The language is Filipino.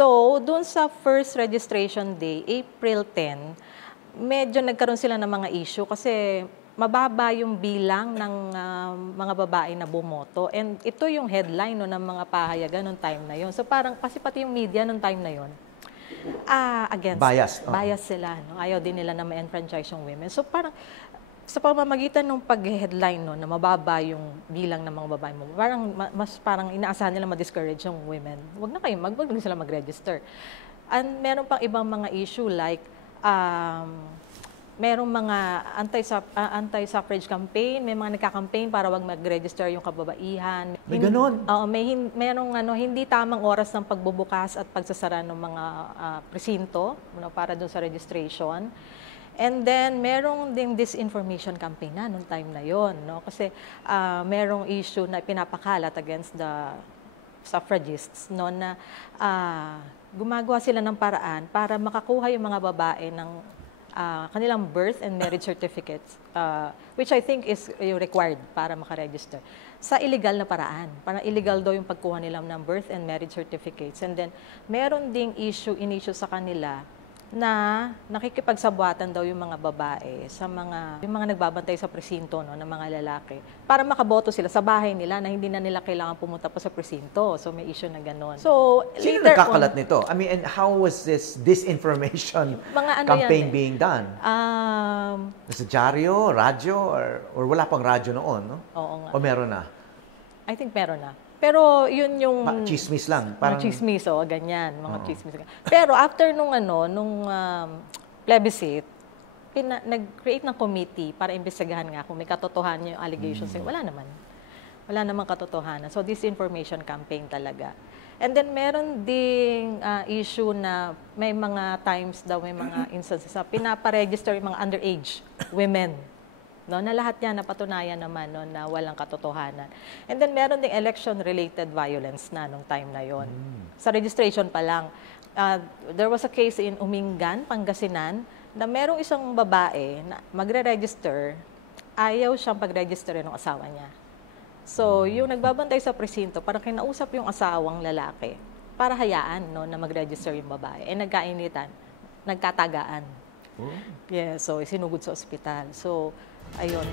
So, dun sa first registration day, April 10, medyo nagkaroon sila ng mga issue kasi mababa yung bilang ng mga babae na bumoto. And ito yung headline no, ng mga pahayagan noong time na yon. So parang kasi pati yung media noong time na yon, against, bias sila. No? Ayaw din nila na ma-enfranchise yung women. So parang sa pamamagitan ng pag-headline no, na mababa yung bilang ng mga babae mo, parang inaasahan nila ma-discourage yung women. Huwag na kayo, wag na sila mag-register. And meron pang ibang mga issue like merong mga anti-suffrage campaign, may mga nagka-campaign para wag mag-register yung kababaihan. May ganon? Oo, merong hindi tamang oras ng pagbubukas at pagsasara ng mga presinto para doon sa registration. And then, merong ding disinformation campaign na noong time na yon, no? Kasi merong issue na pinapakalat against the suffragists, no? Na gumagawa sila ng paraan para makakuha yung mga babae ng kanilang birth and marriage certificates, which I think is required para makaregister, sa illegal na paraan. Parang illegal daw yung pagkuha nila ng birth and marriage certificates. And then, meron ding in issue sa kanila na nakikipagsabwatan daw yung mga babae sa yung mga nagbabantay sa presinto no, ng mga lalaki para makaboto sila sa bahay nila na hindi na nila kailangan pumunta pa sa presinto. So may issue na gano'n. So sino nagkakalat nito? I mean, and how was this disinformation campaign being done? Sa dyaryo, radyo, or wala pang radyo noon, no? Oo nga. O meron na? I think meron na. Pero yun yung chismis lang, parang chismis ganyan, mga chismis. Pero after nung plebiscite, nag-create ng committee para imbestigahan nga kung may katotohanan yung allegations. Wala naman. Wala namang katotohanan. So disinformation campaign talaga. And then meron ding issue na may mga times daw, may mga instances na pinapa-register yung mga underage women. No, na lahat yan napatunayan naman no, na walang katotohanan. And then meron ding election-related violence na nung time na yon. Sa registration pa lang, there was a case in Umingan, Pangasinan, na merong isang babae na magre-register, ayaw siyang pag-register ng asawa niya. So, yung nagbabantay sa presinto, parang kinausap yung asawang lalaki para hayaan no, na mag-register yung babae. Eh, nagkainitan, nagkatagaan. Yeah, so sinugod sa ospital. So, ayun.